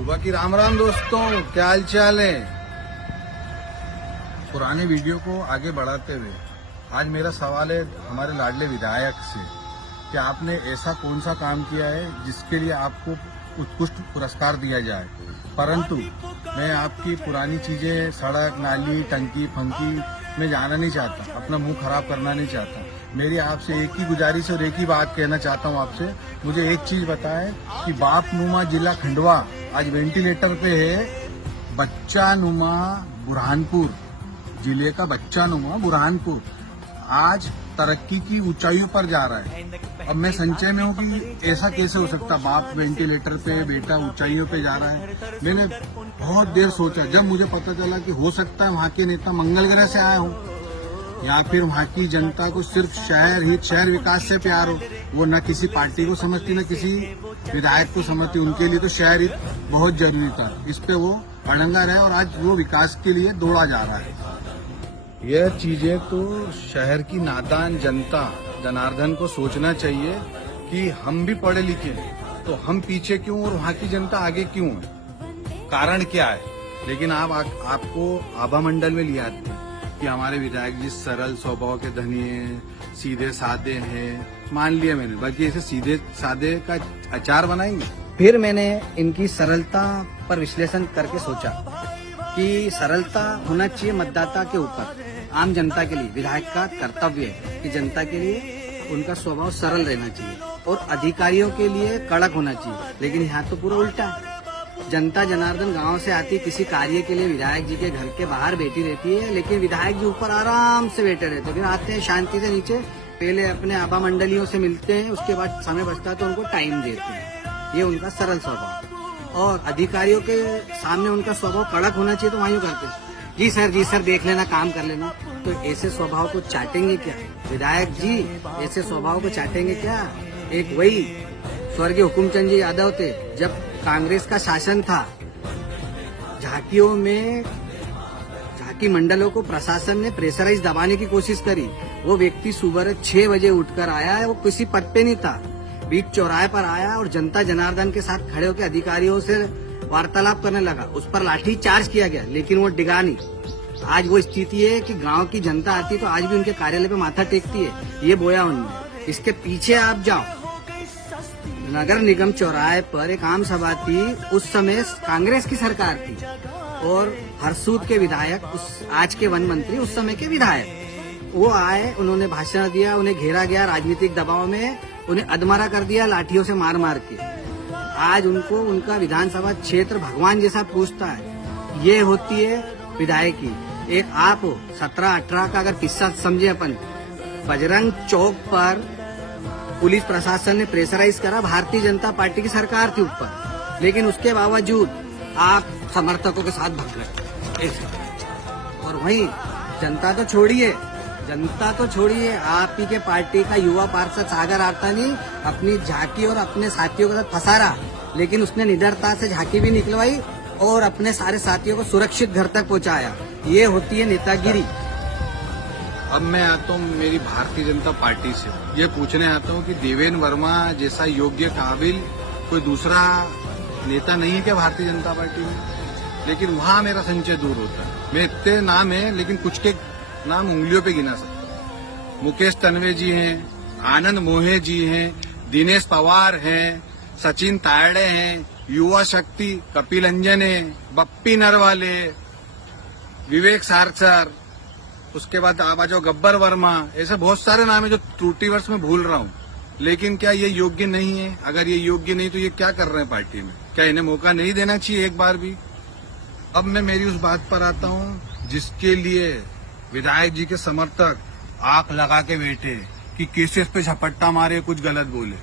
सुबह की राम राम दोस्तों, क्या हाल चाल है। पुराने वीडियो को आगे बढ़ाते हुए आज मेरा सवाल है हमारे लाडले विधायक से कि आपने ऐसा कौन सा काम किया है जिसके लिए आपको उत्कृष्ट पुरस्कार दिया जाए। परंतु मैं आपकी पुरानी चीजें, सड़क, नाली, टंकी फंकी में जाना नहीं चाहता, अपना मुंह खराब करना नहीं चाहता। मेरी आपसे एक ही गुजारिश और एक ही बात कहना चाहता हूं आपसे, मुझे एक चीज बताएं कि बाप नुमा जिला खंडवा आज वेंटिलेटर पे है। बच्चा नुमा बुरहानपुर जिले का बच्चा नुमा बुरहानपुर आज तरक्की की ऊंचाइयों पर जा रहा है। अब मैं संचय में हूँ कि ऐसा कैसे हो सकता, बाप वेंटिलेटर पे, बेटा ऊंचाइयों पे जा रहा है। मैंने बहुत देर सोचा, जब मुझे पता चला कि हो सकता है वहाँ के नेता मंगल ग्रह से आए हो या फिर वहाँ की जनता को सिर्फ शहर हित, शहर विकास से प्यार हो। वो न किसी पार्टी को समझती, न किसी विधायक को समझती। उनके लिए तो शहर हित बहुत जरूरी था, इस पे वो अड़ंगा रहे और आज वो विकास के लिए दौड़ा जा रहा है। यह चीजें तो शहर की नादान जनता जनार्दन को सोचना चाहिए कि हम भी पढ़े लिखे हैं तो हम पीछे क्यों और वहाँ की जनता आगे क्यों है, कारण क्या है। लेकिन आपको आभा मंडल में लिया कि हमारे विधायक जी सरल स्वभाव के धनी हैं, सीधे साधे हैं। मान लिया मैंने, बाकी ऐसे सीधे साधे का अचार बनाएंगे। फिर मैंने इनकी सरलता पर विश्लेषण करके सोचा कि सरलता होना चाहिए मतदाता के ऊपर। आम जनता के लिए विधायक का कर्तव्य है कि जनता के लिए उनका स्वभाव सरल रहना चाहिए और अधिकारियों के लिए कड़क होना चाहिए। लेकिन यहाँ तो पूरा उल्टा है। जनता जनार्दन गांव से आती किसी कार्य के लिए विधायक जी के घर के बाहर बैठी रहती है, लेकिन विधायक जी ऊपर आराम से बैठे रहते हैं। फिर आते हैं शांति से नीचे, पहले अपने आभा मंडलियों से मिलते हैं, उसके बाद समय बचता है तो उनको टाइम देते हैं। ये उनका सरल स्वभाव। और अधिकारियों के सामने उनका स्वभाव कड़क होना चाहिए, तो वहाँ यूँ करते हैं, जी सर देख लेना, काम कर लेना। तो ऐसे स्वभाव को चाटेंगे क्या विधायक जी? ऐसे स्वभाव को चाटेंगे क्या? एक वही स्वर्गीय हुकुमचंद जी यादव थे, जब कांग्रेस का शासन था, झांकियों में झांकी मंडलों को प्रशासन ने प्रेशराइज दबाने की कोशिश करी। वो व्यक्ति सुबह 6 बजे उठकर आया है, वो किसी पद पे नहीं था, बीच चौराहे पर आया और जनता जनार्दन के साथ खड़े होकर अधिकारियों से वार्तालाप करने लगा। उस पर लाठी चार्ज किया गया, लेकिन वो डिगा नहीं। आज वो स्थिति है कि गांव की जनता आती तो आज भी उनके कार्यालय पे माथा टेकती है। ये बोया उनने। इसके पीछे आप जाओ, नगर निगम चौराहे पर एक आम सभा थी, उस समय कांग्रेस की सरकार थी और हरसूद के विधायक, उस आज के वन मंत्री, उस समय के विधायक, वो आए, उन्होंने भाषण दिया, उन्हें घेरा गया राजनीतिक दबाव में, उन्हें अधमरा कर दिया लाठियों से मार मार के। आज उनको उनका विधानसभा क्षेत्र भगवान जैसा पूछता है। ये होती है विधायकी। एक आप हो 17-18 का अगर किस्सा समझे अपन, बजरंग चौक पर पुलिस प्रशासन ने प्रेशराइज करा, भारतीय जनता पार्टी की सरकार थी ऊपर, लेकिन उसके बावजूद आप समर्थकों के साथ भाग गए। और वहीं जनता तो छोड़िए, आप ही के पार्टी का युवा पार्षद सागर आर्तानी अपनी झांकी और अपने साथियों के साथ फंसा रहा, लेकिन उसने निडरता से झांकी भी निकलवाई और अपने सारे साथियों को सुरक्षित घर तक पहुंचाया। ये होती है नेतागिरी। अब मैं आता हूँ मेरी भारतीय जनता पार्टी से, ये पूछने आता हूँ कि देवेंद्र वर्मा जैसा योग्य काबिल कोई दूसरा नेता नहीं है क्या भारतीय जनता पार्टी में? लेकिन वहाँ मेरा संचय दूर होता है। मैं इतने नाम है, लेकिन कुछ के नाम उंगलियों पे गिना सकता। मुकेश तन्वे जी हैं, आनंद मोहे जी हैं, दिनेश पवार हैं, सचिन तायड़े हैं, युवा शक्ति कपिल अंजन है, बप्पी नरवाले, विवेक सारसर, उसके बाद आवाजो गब्बर वर्मा, ऐसे बहुत सारे नाम है जो त्रुटिवश में भूल रहा हूँ। लेकिन क्या ये योग्य नहीं है? अगर ये योग्य नहीं तो ये क्या कर रहे हैं पार्टी में? क्या इन्हें मौका नहीं देना चाहिए एक बार भी? अब मैं मेरी उस बात पर आता हूँ जिसके लिए विधायक जी के समर्थक आंख लगा के बैठे कि केसेस पे झपट्टा मारे, कुछ गलत बोले।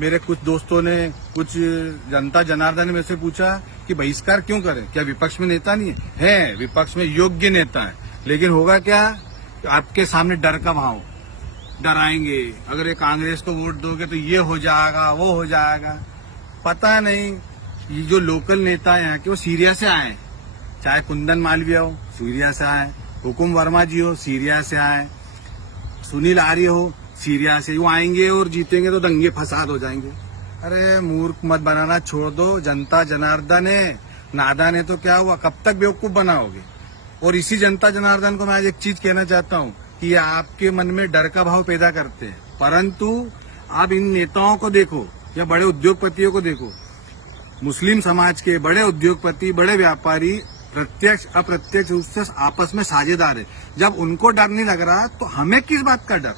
मेरे कुछ दोस्तों ने, कुछ जनता जनार्दन में से पूछा कि बहिष्कार क्यों करें, क्या विपक्ष में नेता नहीं है? विपक्ष में योग्य नेता है, लेकिन होगा क्या? आपके सामने डर का भाव, डराएंगे, अगर ये कांग्रेस को वोट दोगे तो ये हो जाएगा, वो हो जाएगा। पता नहीं ये जो लोकल नेता हैं कि वो सीरिया से आए, चाहे कुंदन मालवीय हो सीरिया से आए, हुकुम वर्मा जी हो सीरिया से आए, सुनील आर्य हो सीरिया से, वो आएंगे और जीतेंगे तो दंगे फसाद हो जाएंगे। अरे मूर्ख मत बनाना छोड़ दो, जनता जनार्दन है, नादान है तो क्या हुआ, कब तक बेवकूफ बनाओगे। और इसी जनता जनार्दन को मैं आज एक चीज कहना चाहता हूँ कि ये आपके मन में डर का भाव पैदा करते हैं, परंतु आप इन नेताओं को देखो या बड़े उद्योगपतियों को देखो, मुस्लिम समाज के बड़े उद्योगपति, बड़े व्यापारी प्रत्यक्ष अप्रत्यक्ष रूप से आपस में साझेदार है। जब उनको डर नहीं लग रहा तो हमें किस बात का डर,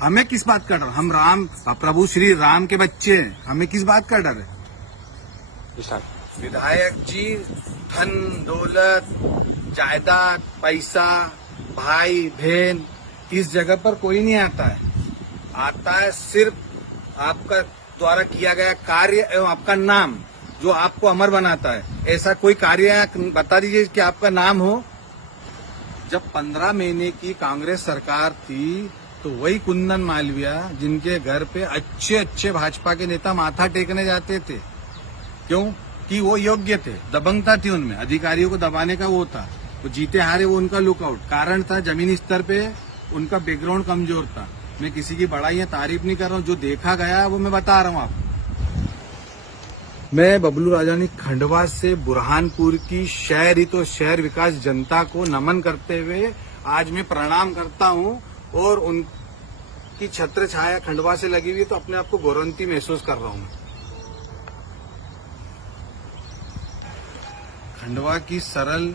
हमें किस बात का डर। हम राम प्रभु श्री राम के बच्चे हैं, हमें किस बात का डर है। विधायक जी धन दौलत जायदाद पैसा भाई बहन इस जगह पर कोई नहीं आता है, आता है सिर्फ आपका द्वारा किया गया कार्य एवं आपका नाम जो आपको अमर बनाता है। ऐसा कोई कार्य बता दीजिए कि आपका नाम हो। जब 15 महीने की कांग्रेस सरकार थी तो वही कुंदन मालविया जिनके घर पे अच्छे अच्छे भाजपा के नेता माथा टेकने जाते थे, क्यों कि वो योग्य थे, दबंगता थी उनमें, अधिकारियों को दबाने का वो था, वो जीते हारे वो उनका लुकआउट कारण था। जमीनी स्तर पे उनका बैकग्राउंड कमजोर था। मैं किसी की बड़ाई या तारीफ नहीं कर रहा हूँ, जो देखा गया वो मैं बता रहा हूँ आपको। मैं बबलू राजानी खंडवा से बुरहानपुर की शहरी तो शहर विकास जनता को नमन करते हुए आज मैं प्रणाम करता हूँ और उनकी छत्र छाया खंडवा से लगी हुई तो अपने आप को गौरवंती महसूस कर रहा हूँ। खंडवा की सरल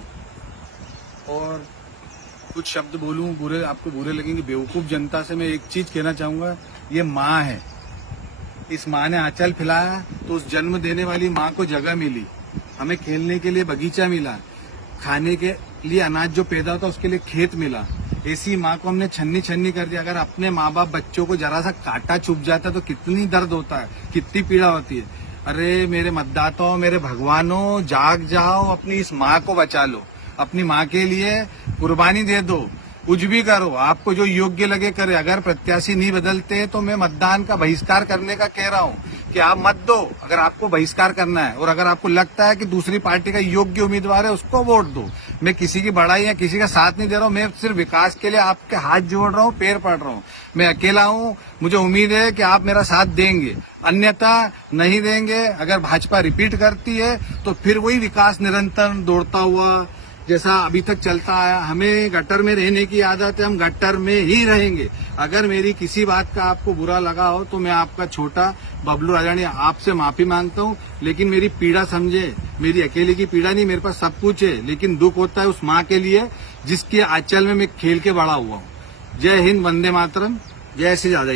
और कुछ शब्द बोलूं बुरे आपको बुरे लगेंगे, बेवकूफ जनता से मैं एक चीज कहना चाहूंगा, ये माँ है, इस माँ ने आंचल फैलाया तो उस जन्म देने वाली माँ को जगह मिली, हमें खेलने के लिए बगीचा मिला, खाने के लिए अनाज जो पैदा होता उसके लिए खेत मिला। ऐसी माँ को हमने छन्नी छन्नी कर दिया। अगर अपने माँ बाप बच्चों को जरा सा कांटा चुभ जाता है तो कितनी दर्द होता है, कितनी पीड़ा होती है। अरे मेरे मतदाताओं, मेरे भगवानों, जाग जाओ, अपनी इस माँ को बचा लो, अपनी माँ के लिए कुर्बानी दे दो, कुछ भी करो, आपको जो योग्य लगे करे। अगर प्रत्याशी नहीं बदलते तो मैं मतदान का बहिष्कार करने का कह रहा हूँ कि आप मत दो, अगर आपको बहिष्कार करना है। और अगर आपको लगता है कि दूसरी पार्टी का योग्य उम्मीदवार है उसको वोट दो। मैं किसी की बड़ाई या किसी का साथ नहीं दे रहा हूँ, मैं सिर्फ विकास के लिए आपके हाथ जोड़ रहा हूँ, पैर पड़ रहा हूँ। मैं अकेला हूँ, मुझे उम्मीद है कि आप मेरा साथ देंगे, अन्यथा नहीं देंगे। अगर भाजपा रिपीट करती है तो फिर वही विकास निरंतर दौड़ता हुआ जैसा अभी तक चलता आया। हमें गटर में रहने की आदत है, हम गटर में ही रहेंगे। अगर मेरी किसी बात का आपको बुरा लगा हो तो मैं आपका छोटा बबलू राजानी आपसे माफी मांगता हूँ, लेकिन मेरी पीड़ा समझे, मेरी अकेले की पीड़ा नहीं, मेरे पास सब कुछ है, लेकिन दुख होता है उस माँ के लिए जिसके आंचल में मैं खेल के बड़ा हुआ हूँ। जय हिंद, वंदे मातरम, जय श्री राजा।